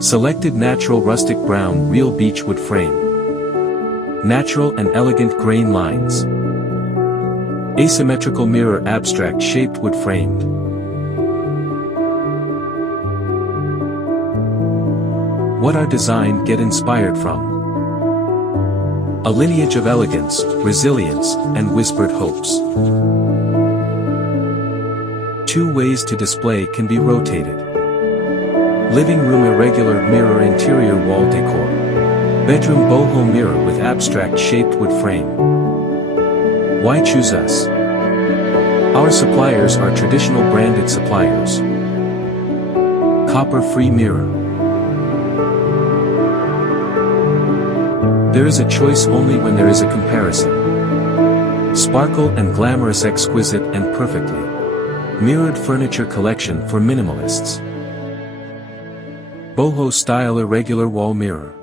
Selected natural rustic brown real beechwood frame. Natural and elegant grain lines. Asymmetrical mirror abstract shaped wood framed. What our design get inspired from? A lineage of elegance, resilience, and whispered hopes. 2 ways to display can be rotated. Living room irregular mirror interior wall decor. Bedroom boho mirror with abstract shaped wood frame. Why choose us? Our suppliers are traditional branded suppliers. Copper-free mirror. There is a choice only when there is a comparison. Sparkle and glamorous, exquisite and perfectly mirrored furniture collection for minimalists. Boho style irregular wall mirror.